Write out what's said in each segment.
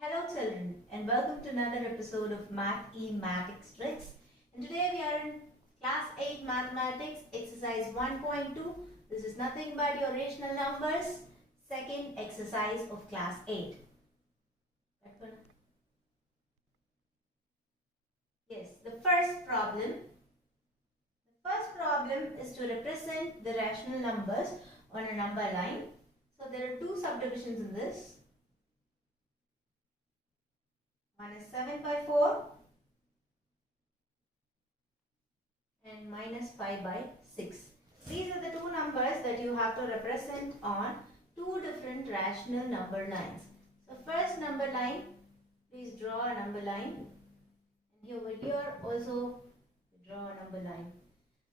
Hello children and welcome to another episode of Math Mathematics Tricks. And today we are in class 8 mathematics exercise 1.2. This is nothing but your rational numbers, second exercise of class 8. Yes, the first problem is to represent the rational numbers on a number line. So there are two subdivisions in this. One is 7 by 4 and minus 5 by 6. These are the two numbers that you have to represent on two different rational number lines. So first number line, please draw a number line, and over here also draw a number line.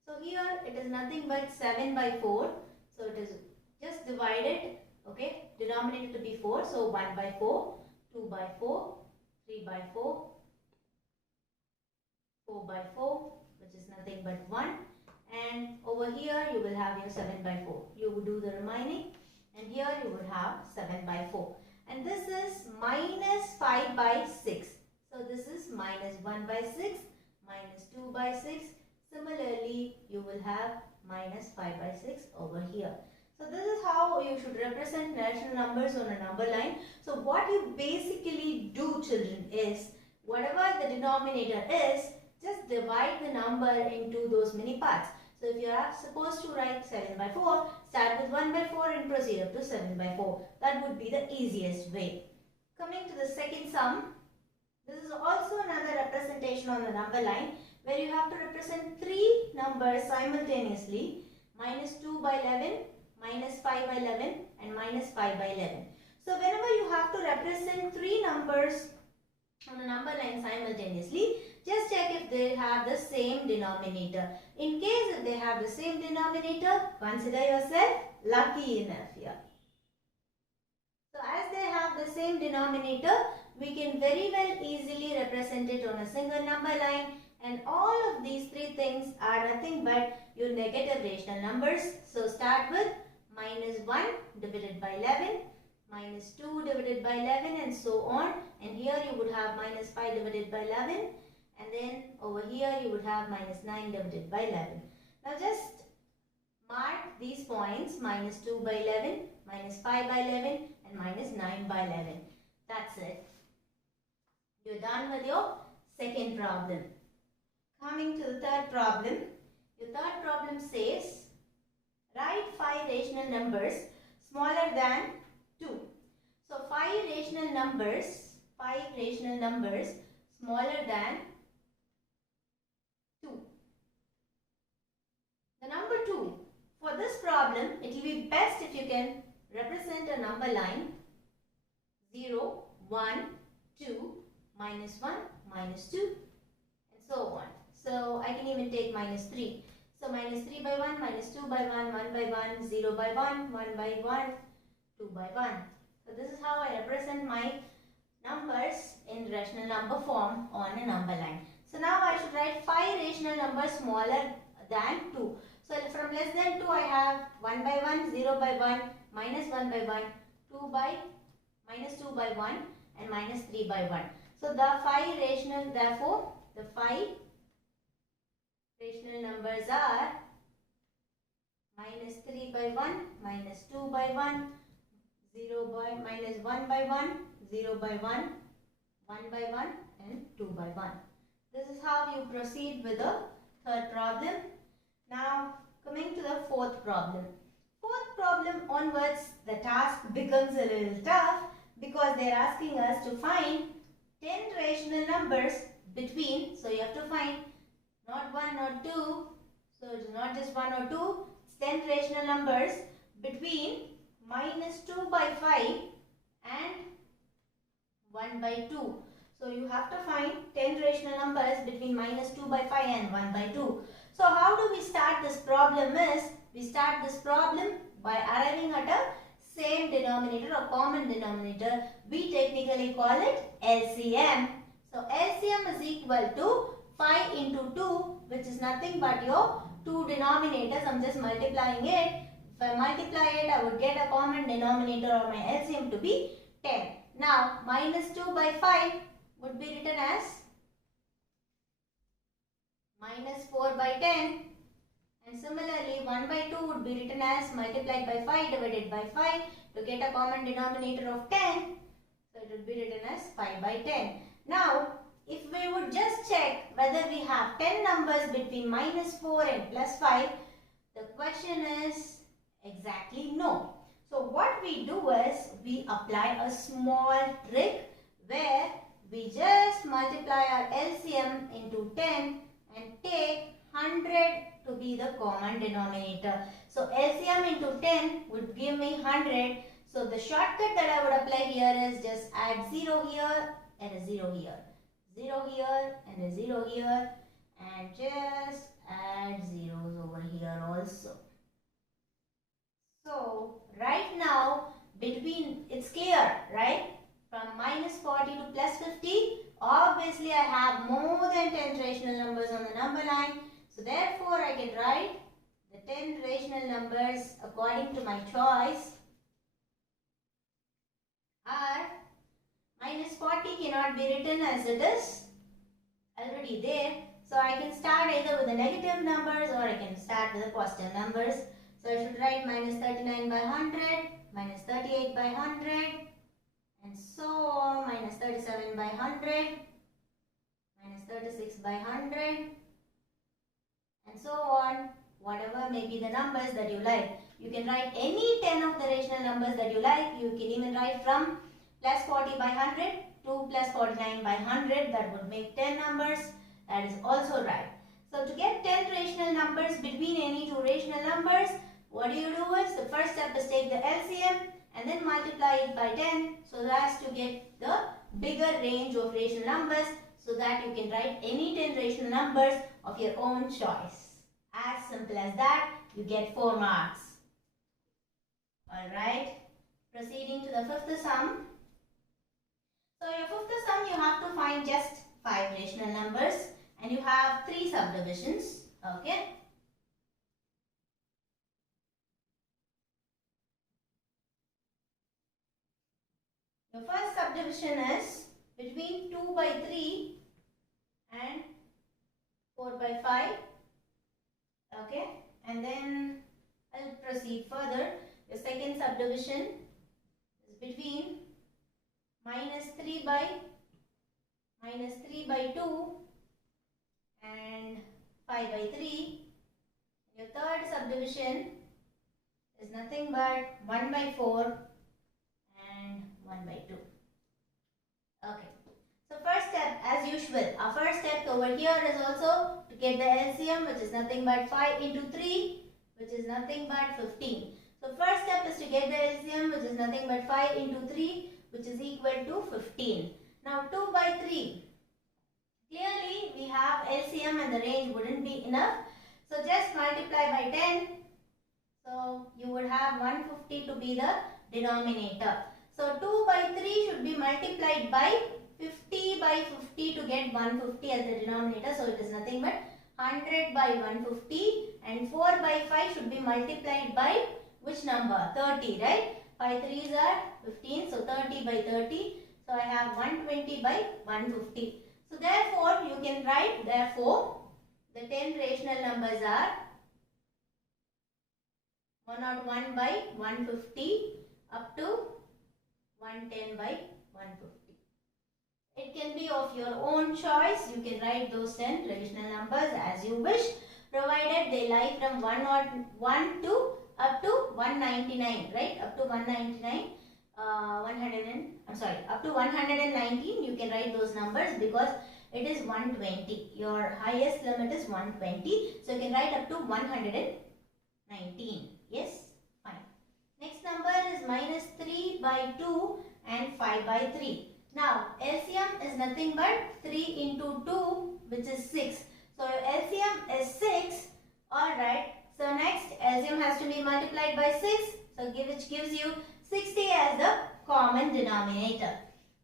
So here it is nothing but 7 by 4. So it is just divided, okay, denominator to be 4. So 1 by 4, 2 by 4, 3 by 4, 4 by 4, which is nothing but 1, and over here you will have your 7 by 4. You would do the remaining, and here you would have 7 by 4. And this is minus 5 by 6. So this is minus 1 by 6, minus 2 by 6. Similarly, you will have minus 5 by 6 over here. So this is how you should represent rational numbers on a number line. So what you basically do, children, is whatever the denominator is, just divide the number into those many parts. So if you are supposed to write 7 by 4, start with 1 by 4 and proceed up to 7 by 4. That would be the easiest way. Coming to the second sum, this is also another representation on the number line where you have to represent three numbers simultaneously: minus 2 by 11, minus 5 by 11 and minus 5 by 11. So whenever you have to represent three numbers on a number line simultaneously, just check if they have the same denominator. In case if they have the same denominator, consider yourself lucky enough here. So as they have the same denominator, we can very well easily represent it on a single number line, and all of these three things are nothing but your negative rational numbers. So start with minus 1 divided by 11, minus 2 divided by 11, and so on. And here you would have minus 5 divided by 11, and then over here you would have minus 9 divided by 11. Now just mark these points: minus 2 by 11, minus 5 by 11 and minus 9 by 11. That's it. You're done with your second problem. Coming to the third problem. Your third problem says, write 5 rational numbers smaller than 2. So 5 rational numbers smaller than 2. The number 2. For this problem, it will be best if you can represent a number line 0, 1, 2, minus 1, minus 2, and so on. So I can even take minus 3. So minus 3 by 1, minus 2 by 1, 1 by 1, 0 by 1, 1 by 1, 2 by 1. So this is how I represent my numbers in rational number form on a number line. So now I should write 5 rational numbers smaller than 2. So from less than 2 I have 1 by 1, 0 by 1, minus 1 by 1, 2 by, minus 2 by 1 and minus 3 by 1. So the 5 rational, therefore the 5 rational numbers are minus 3 by 1, minus 2 by 1, 0 by, minus 1 by 1, 0 by 1, 1 by 1 and 2 by 1. This is how you proceed with the third problem. Now coming to the fourth problem. Fourth problem onwards, the task becomes a little tough because they are asking us to find 10 rational numbers between, so you have to find not 1, not 2, so it is not just 1 or 2, it's 10 rational numbers between minus 2 by 5 and 1 by 2. So you have to find 10 rational numbers between minus 2 by 5 and 1 by 2. So how do we start this problem is, we start this problem by arriving at a same denominator or common denominator. We technically call it LCM. So LCM is equal to 5 into 2, which is nothing but your two denominators. I'm just multiplying it. If I multiply it, I would get a common denominator or my LCM to be 10. Now minus 2 by 5 would be written as minus 4 by 10, and similarly 1 by 2 would be written as multiplied by 5 divided by 5 to get a common denominator of 10. So it would be written as 5 by 10. Now if we would just check whether we have 10 numbers between minus 4 and plus 5, the question is exactly no. So what we do is we apply a small trick where we just multiply our LCM into 10 and take 100 to be the common denominator. So LCM into 10 would give me 100. So the shortcut that I would apply here is just add 0 here and a 0 here. 0 here and a 0 here, and just add zeros over here also. So right now between, it's clear, right? From minus 40 to plus 50, obviously I have more than 10 rational numbers on the number line. So therefore I can write the 10 rational numbers according to my choice are minus 40 cannot be written as it is already there. So I can start either with the negative numbers or I can start with the positive numbers. So I should write minus 39 by 100, minus 38 by 100, and so on, minus 37 by 100, minus 36 by 100, and so on. Whatever may be the numbers that you like. You can write any 10 of the rational numbers that you like. You can even write from plus 40 by 100 to plus 49 by 100. That would make 10 numbers. That is also right. So to get 10 rational numbers between any two rational numbers, what do is the first step is take the LCM and then multiply it by 10 so as to get the bigger range of rational numbers, so that you can write any 10 rational numbers of your own choice. As simple as that, you get 4 marks. Alright, proceeding to the fifth sum. So your fifth sum, you have to find just 5 rational numbers and you have 3 subdivisions. Okay. The first subdivision is between 2 by 3 and 4 by 5. Okay, and then I'll proceed further. The second subdivision is between minus 3 by 2 and 5 by 3. Your third subdivision is nothing but 1 by 4 and 1 by 2. Okay. So first step, as usual, our first step over here is also to get the LCM, which is nothing but 5 into 3, which is nothing but 15. So first step is to get the LCM, which is nothing but 5 into 3, which is equal to 15. Now 2 by 3. Clearly we have LCM and the range wouldn't be enough. So just multiply by 10. So you would have 150 to be the denominator. So 2 by 3 should be multiplied by 50 by 50 to get 150 as the denominator. So it is nothing but 100 by 150, and 4 by 5 should be multiplied by which number? 30, right? 5 3s are 15, so 30 by 30. So I have 120 by 150. So therefore you can write, therefore the 10 rational numbers are 101 by 150 up to 110 by 150. It can be of your own choice. You can write those 10 rational numbers as you wish, provided they lie from 1 to up to 199, right? Up to 199, up to 119 you can write those numbers because it is 120. Your highest limit is 120. So you can write up to 119. Yes? Fine. Next number is minus 3 by 2 and 5 by 3. Now, LCM is nothing but 3 into 2, which is 6. So, your LCM is 6. Alright. So, next LCM has to be multiplied by 6. So, which gives you 60 as the common denominator.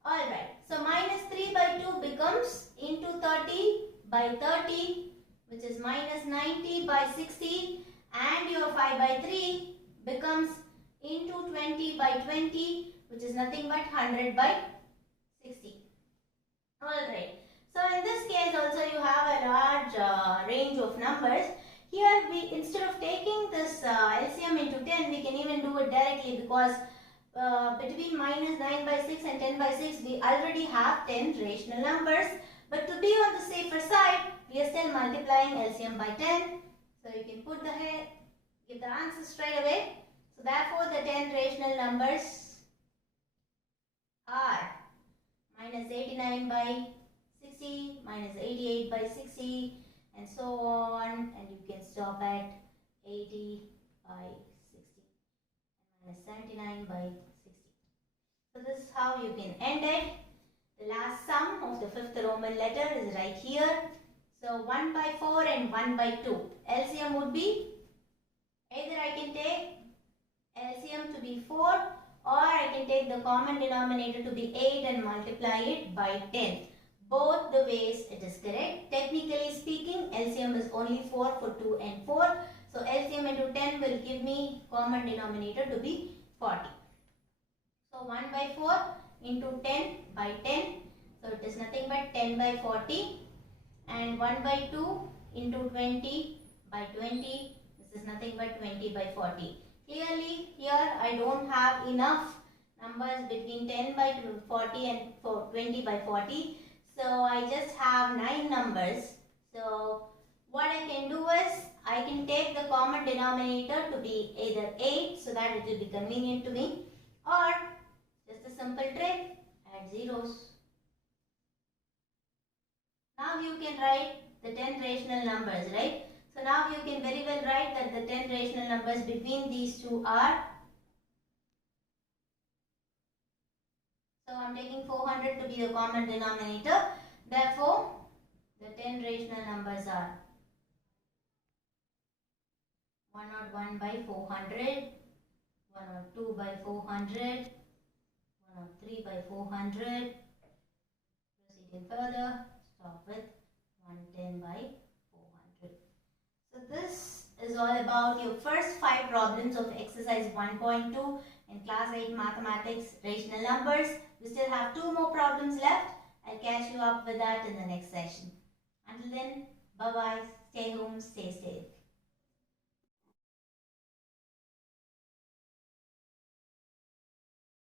Alright. So, minus 3 by 2 becomes into 30 by 30, which is minus 90 by 60. And your 5 by 3 becomes into 20 by 20, which is nothing but 100 by 60. Alright. So in this case also you have a large range of numbers. Here we, instead of taking this LCM into 10, we can even do it directly, because between minus 9 by 6 and 10 by 6 we already have 10 rational numbers. But to be on the safer side, we are still multiplying LCM by 10. So you can put the head, give the answer straight away. So therefore the 10 rational numbers are minus 89 by 60, minus 88 by 60, and so on, and you can stop at 80 by 60, minus 79 by 60. So this is how you can end it. The last sum of the fifth Roman letter is right here. So 1 by 4 and 1 by 2. LCM would be, either I can take LCM to be 4, or I can take the common denominator to be 8 and multiply it by 10. Both the ways it is correct. Technically speaking, LCM is only 4 for 2 and 4. So LCM into 10 will give me common denominator to be 40. So 1 by 4 into 10 by 10. So it is nothing but 10 by 40. And 1 by 2 into 20 by 20. This is nothing but 20 by 40. Clearly here I don't have enough numbers between 10 by 40 and 20 by 40. So I just have 9 numbers. So what I can do is, I can take the common denominator to be either 8, so that it will be convenient to me, or just a simple trick, add zeros. Now you can write the 10 rational numbers, right? So now you can very well write that the 10 rational numbers between these two are, so I am taking 400 to be the common denominator. Therefore, the 10 rational numbers are 101 by 400, 102 by 400, 103 by 400. Proceeding further, stop with 110 by 400. So this is all about your first 5 problems of exercise 1.2 in class 8 mathematics, rational numbers. We still have 2 more problems left. I'll catch you up with that in the next session. Until then, bye bye, stay home, stay safe.